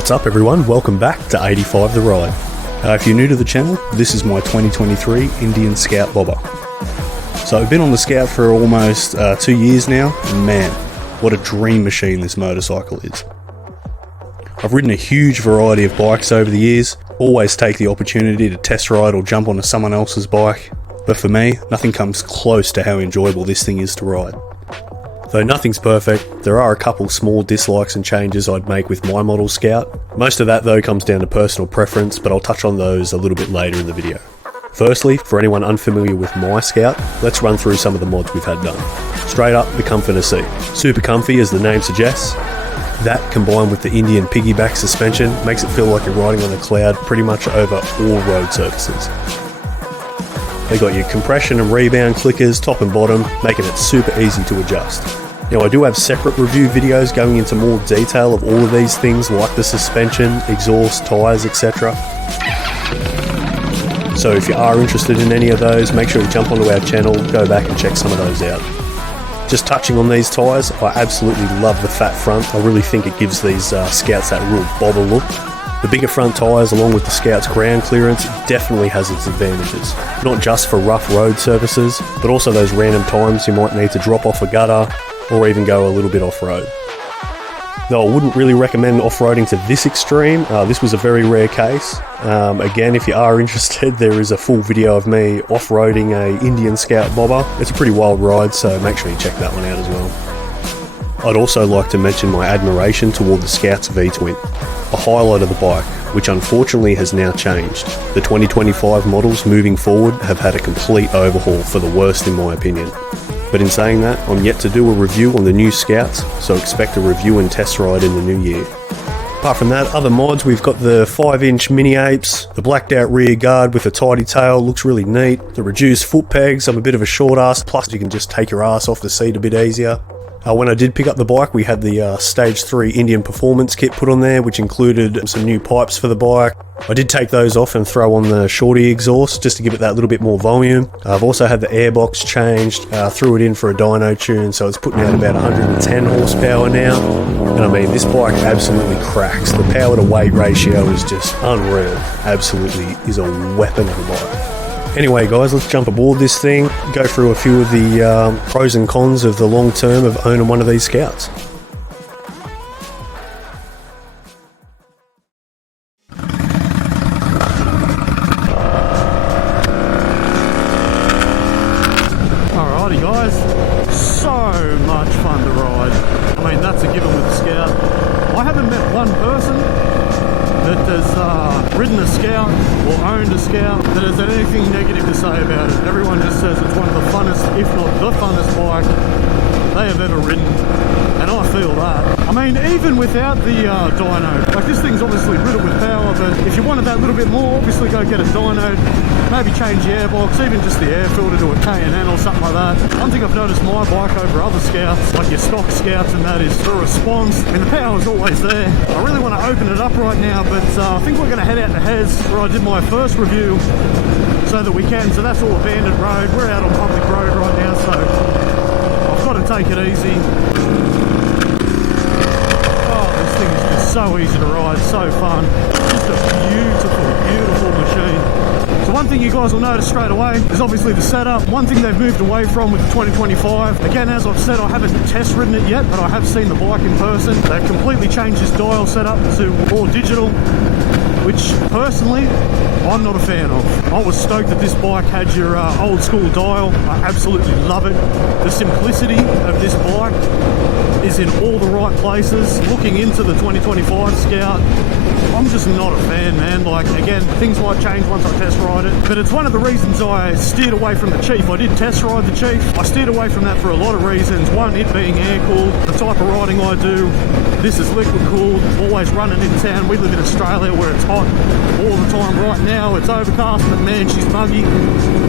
What's up everyone, welcome back to 85 The Ride. If you're new to the channel, this is my 2023 Indian Scout Bobber. So I've been on the Scout for almost 2 years now, and man, what a dream machine this motorcycle is. I've ridden a huge variety of bikes over the years, always take the opportunity to test ride or jump onto someone else's bike, but for me, nothing comes close to how enjoyable this thing is to ride. Though nothing's perfect, there are a couple small dislikes and changes I'd make with my model Scout. Most of that though comes down to personal preference, but I'll touch on those a little bit later in the video. Firstly, for anyone unfamiliar with my Scout, let's run through some of the mods we've had done. Straight up, the Comforter seat. Super comfy as the name suggests. That combined with the Indian piggyback suspension makes it feel like you're riding on a cloud pretty much over all road surfaces. They got your compression and rebound clickers top and bottom, making it super easy to adjust. Now I do have separate review videos going into more detail of all of these things like the suspension, exhaust, tyres, etc. So if you are interested in any of those, make sure you jump onto our channel, go back and check some of those out. Just touching on these tyres, I absolutely love the fat front. I really think it gives these Scouts that real bobber look. The bigger front tyres along with the Scout's ground clearance definitely has its advantages. Not just for rough road surfaces, but also those random times you might need to drop off a gutter or even go a little bit off-road. Though I wouldn't really recommend off-roading to this extreme, this was a very rare case. Again, if you are interested, there is a full video of me off-roading a Indian Scout Bobber. It's a pretty wild ride, so make sure you check that one out as well. I'd also like to mention my admiration toward the Scout's V-twin, a highlight of the bike, which unfortunately has now changed. The 2025 models moving forward have had a complete overhaul for the worst in my opinion. But in saying that, I'm yet to do a review on the new Scouts, so expect a review and test ride in the new year. Apart from that, other mods, we've got the 5-inch mini apes, the blacked out rear guard with a tidy tail, looks really neat, the reduced foot pegs, I'm a bit of a short ass, plus you can just take your ass off the seat a bit easier. When I did pick up the bike, we had the Stage 3 Indian Performance kit put on there, which included some new pipes for the bike. I did take those off and throw on the shorty exhaust just to give it that little bit more volume. I've also had the airbox changed, threw it in for a dyno tune, so it's putting out about 110 horsepower now. And I mean, this bike absolutely cracks. The power to weight ratio is just unreal. Absolutely is a weapon of a bike. Anyway guys, let's jump aboard this thing, go through a few of the pros and cons of the long term of owning one of these Scouts. Alrighty guys, so much fun to ride. I mean, that's a given with the Scout. I haven't met one person that has ridden a Scout or owned a Scout that has had anything negative to say about it. Everyone just says it's one of the funnest, if not the funnest bike they have ever ridden, and I feel that. I mean, even without the dyno, like this thing's obviously riddled with power, but if you wanted that little bit more, obviously go get a dyno, maybe change the airbox, even just the air filter to a K&N or something like that. One thing I've noticed my bike over other Scouts, like your stock Scouts and that, is the response. I mean, the power's always there. I really want to open it up right now, but I think we're going to head out to Hez, where I did my first review, so that we can. So that's all abandoned road. We're out on public road right now, so I've got to take it easy. Oh, this thing is just so easy to ride, so fun. Just a beautiful, beautiful machine. So one thing you guys will notice straight away is obviously the setup. One thing they've moved away from with the 2025. Again, as I've said, I haven't test ridden it yet, but I have seen the bike in person. They've completely changed this dial setup to more digital, which personally I'm not a fan of. I was stoked that this bike had your old school dial. I absolutely love it. The simplicity of this bike is in all the right places. Looking into the 2025 Scout, I'm just not a fan, man. Like, again, things might change once I test ride it, but it's one of the reasons I steered away from the Chief. I did test ride the Chief. I steered away from that for a lot of reasons. One, it being air cooled, the type of riding I do. This is liquid cooled, always running in town. We live in Australia where it's hot all the time. Right now it's overcast and man, she's muggy.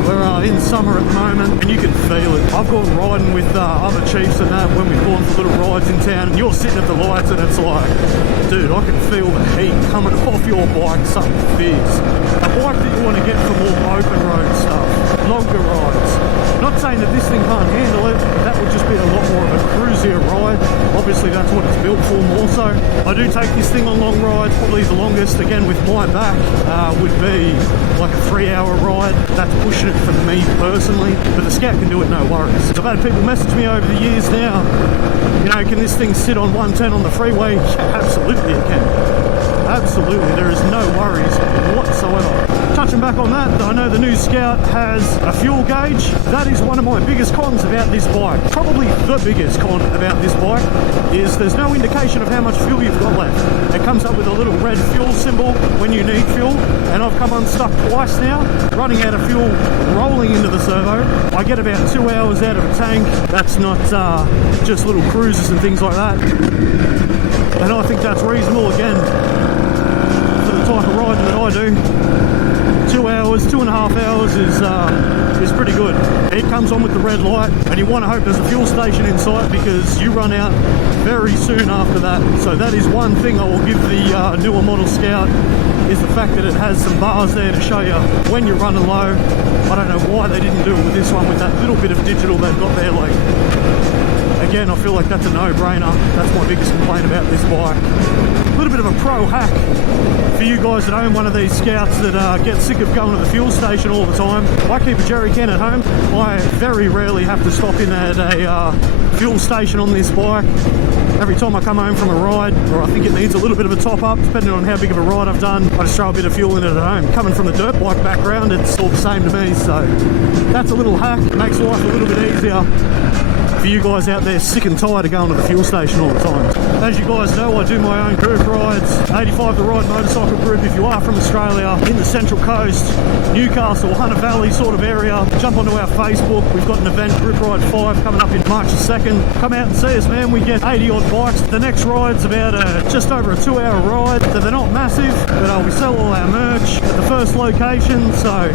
We're in summer at the moment and you can feel it. I've gone riding with other Chiefs and that when we've gone for little rides in town, and you're sitting at the lights and it's like, dude, I can feel the heat coming off your bike, something fierce. A bike that you want to get for more open road stuff, longer rides. Not saying that this thing can't handle it, that would just be a lot more of a cruisier ride. Obviously that's what it's built for more so. I do take this thing on long rides, probably the longest, again with my back, would be like a 3-hour ride. That's pushing it for me personally, but the Scout can do it, no worries. I've had people message me over the years now, you know, can this thing sit on 110 on the freeway? Yeah, absolutely it can. Absolutely, there is no worries whatsoever. Touching back on that, I know the new Scout has a fuel gauge. That is one of my biggest cons about this bike. Probably the biggest con about this bike is there's no indication of how much fuel you've got left. It comes up with a little red fuel symbol when you need fuel, and I've come unstuck twice now, running out of fuel, rolling into the servo. I get about 2 hours out of a tank. That's not just little cruises and things like that. And I think that's reasonable again for the type of riding that I do. 2 hours, 2.5 hours is pretty good. It comes on with the red light, and you want to hope there's a fuel station in sight because you run out very soon after that. So that is one thing I will give the newer model Scout, is the fact that it has some bars there to show you when you're running low. I don't know why they didn't do it with this one, with that little bit of digital they've got there. Like, again, I feel like that's a no-brainer. That's my biggest complaint about this bike. A little bit of a pro hack for you guys that own one of these Scouts that get sick of going to the fuel station all the time. I keep a jerry can at home. I very rarely have to stop in at a fuel station on this bike. Every time I come home from a ride, or I think it needs a little bit of a top up, depending on how big of a ride I've done, I just throw a bit of fuel in it at home. Coming from the dirt bike background, it's all the same to me, so that's a little hack. It makes life a little bit easier for you guys out there sick and tired of going to the fuel station all the time. As you guys know, I do my own group rides. 85 The Ride Motorcycle Group. If you are from Australia, in the Central Coast, Newcastle, Hunter Valley sort of area, jump onto our Facebook. We've got an event, Group Ride 5, coming up in March the 2nd. Come out and see us, man. We get 80 odd bikes. The next ride's about just over a 2-hour ride, so they're not massive, but we sell all our merch at the first location, so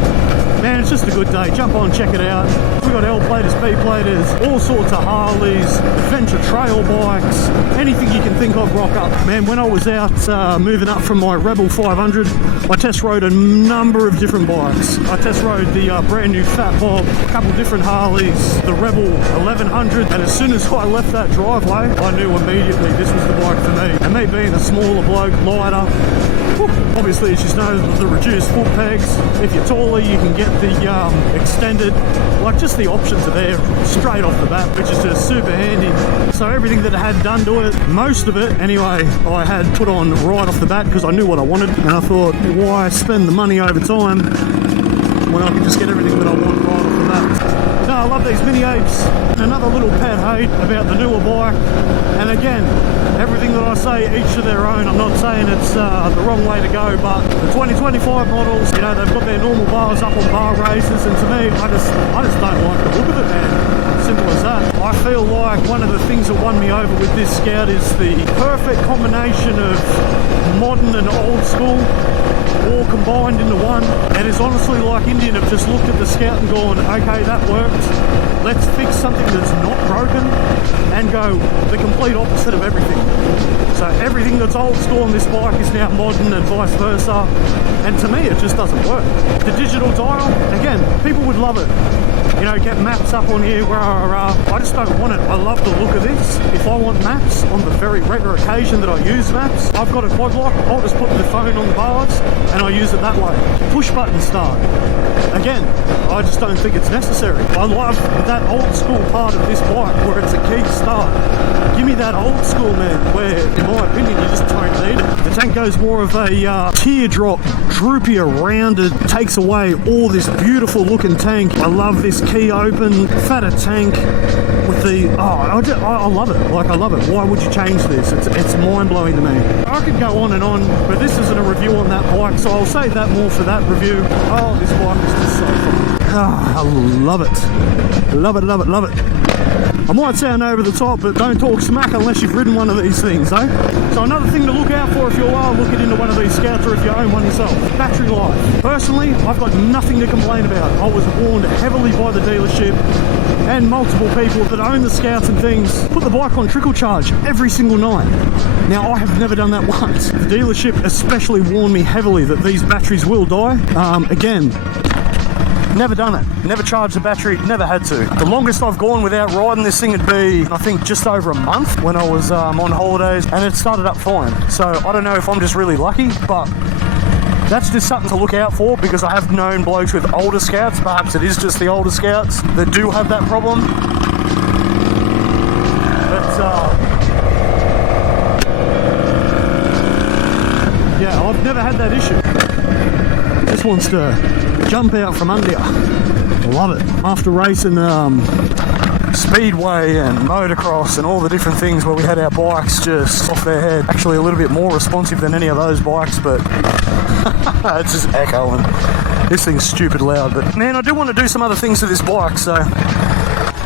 man, it's just a good day. Jump on, check it out. We've got L-platers, B-platers, all sorts of Harleys, adventure trail bikes, anything you can think of, rock up. Man, when I was out moving up from my Rebel 500, I test rode a number of different bikes. I test rode the brand new Fat Bob, a couple different Harleys, the Rebel 1100, and as soon as I left that driveway, I knew immediately this was the bike for me. And me being a smaller bloke, lighter, obviously it's just know the reduced foot pegs. If you're taller, you can get the extended, like just the options are there straight off the bat, which is just super handy. So everything that I had done to it, most of it anyway, I had put on right off the bat because I knew what I wanted, and I thought, why spend the money over time when I can just get everything that I want right off the bat. No, I love these Mini Apes. Another little pet hate about the newer bike, and again, everything that I say, each to their own. I'm not saying it's the wrong way to go, but the 2025 models, you know, they've got their normal bars up on bar races, and to me, I just don't like the look of it, man. Simple as that. I feel like one of the things that won me over with this Scout is the perfect combination of modern and old school, all combined into one. And it's honestly like Indian have just looked at the Scout and gone, okay, that worked. Let's fix something that's not broken and go the complete opposite of everything. So everything that's old school on this bike is now modern and vice versa. And to me, it just doesn't work. The digital dial, again, people would love it. You know, get maps up on here where I just don't want it. I love the look of this. If I want maps on the very rare occasion that I use maps, I've got a quad lock, I'll just put the phone on the bars and I use it that way. Push button start. Again, I just don't think it's necessary. I love that old school part of this bike where it's a key start. Give me that old school, man, where in my opinion you just don't need it. The tank goes more of a teardrop, droopier, rounded, takes away all this beautiful looking tank. I love this key open, fatter tank with the, I love it. Like, I love it. Why would you change this? It's mind-blowing to me. I could go on and on, but this isn't a review on that bike, so I'll save that more for that review. Oh, this bike is just so fun. I love it. Love it, love it, love it. I might sound over the top, but don't talk smack unless you've ridden one of these things, eh? So another thing to look out for if you are looking into one of these Scouts, or if you own one yourself, battery life. Personally, I've got nothing to complain about. I was warned heavily by the dealership and multiple people that own the Scouts and things, put the bike on trickle charge every single night. Now, I have never done that once. The dealership especially warned me heavily that these batteries will die. Again, Never done it. Never charged the battery, never had to. The longest I've gone without riding this thing would be, I think, just over a month when I was on holidays, and it started up fine. So I don't know if I'm just really lucky, but that's just something to look out for, because I have known blokes with older Scouts, perhaps it is just the older Scouts, that do have that problem. But yeah, I've never had that issue. Just wants to jump out from under you. I love it. After racing speedway and motocross and all the different things where we had our bikes just off their head, actually a little bit more responsive than any of those bikes, but it's just echoing. This thing's stupid loud, but man, I do want to do some other things to this bike, so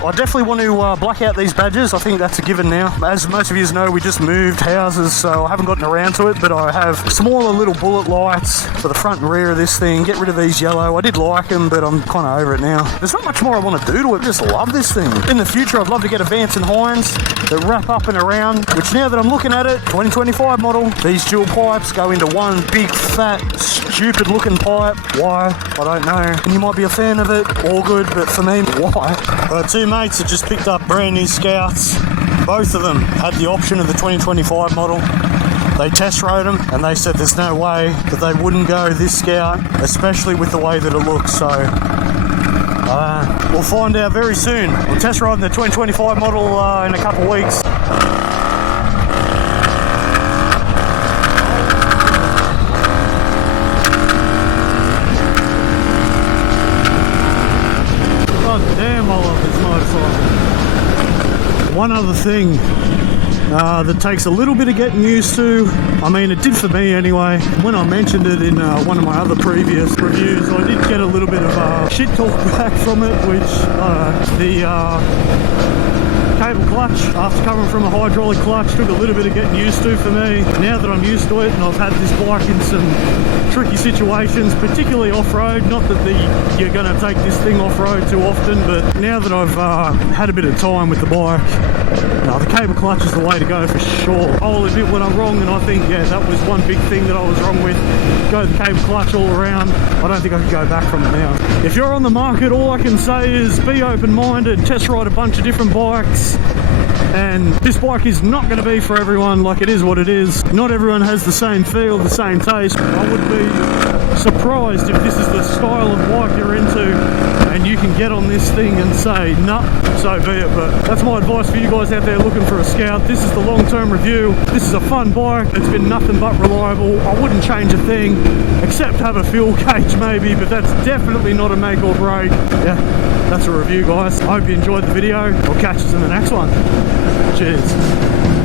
I definitely want to black out these badges. I think that's a given now. As most of you know, we just moved houses, so I haven't gotten around to it, but I have smaller little bullet lights for the front and rear of this thing. Get rid of these yellow. I did like them, but I'm kind of over it now. There's not much more I want to do to it. I just love this thing. In the future, I'd love to get a Vance and Hines that wrap up and around, which now that I'm looking at it, 2025 model, these dual pipes go into one big, fat, stupid looking pipe. Why? I don't know. And you might be a fan of it, all good, but for me, why? Two mates had just picked up brand new Scouts. Both of them had the option of the 2025 model. They test rode them and they said there's no way that they wouldn't go this Scout, especially with the way that it looks. So we'll find out very soon. We'll test ride the 2025 model in a couple of weeks. One other thing that takes a little bit of getting used to, I mean it did for me anyway, when I mentioned it in one of my other previous reviews, I did get a little bit of shit talk back from it, which the cable clutch, after coming from a hydraulic clutch, took a little bit of getting used to for me. Now that I'm used to it and I've had this bike in some tricky situations, particularly off-road, not that you're going to take this thing off-road too often, but now that I've had a bit of time with the bike, the cable clutch is the way to go for sure. I'll admit when I'm wrong, and I think, yeah, that was one big thing that I was wrong with. Go the cable clutch all around. I don't think I can go back from it now. If you're on the market, all I can say is be open-minded, test ride a bunch of different bikes. And this bike is not going to be for everyone. Like, it is what it is. Not everyone has the same feel, the same taste. I would be surprised if this is the style of bike you're into and you can get on this thing and say, nah, so be it. But that's my advice for you guys out there looking for a Scout. This is the long-term review. This is a fun bike. It's been nothing but reliable. I wouldn't change a thing, except have a fuel gauge maybe, but that's definitely not a make or break. Yeah, that's a review, guys. I hope you enjoyed the video. I'll catch us in the next one. Cheers.